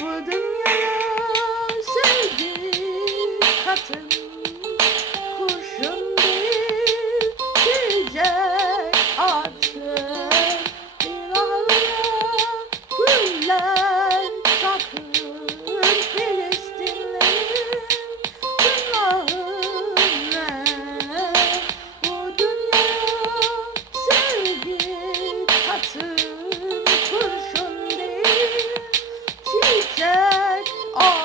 我的 Oh.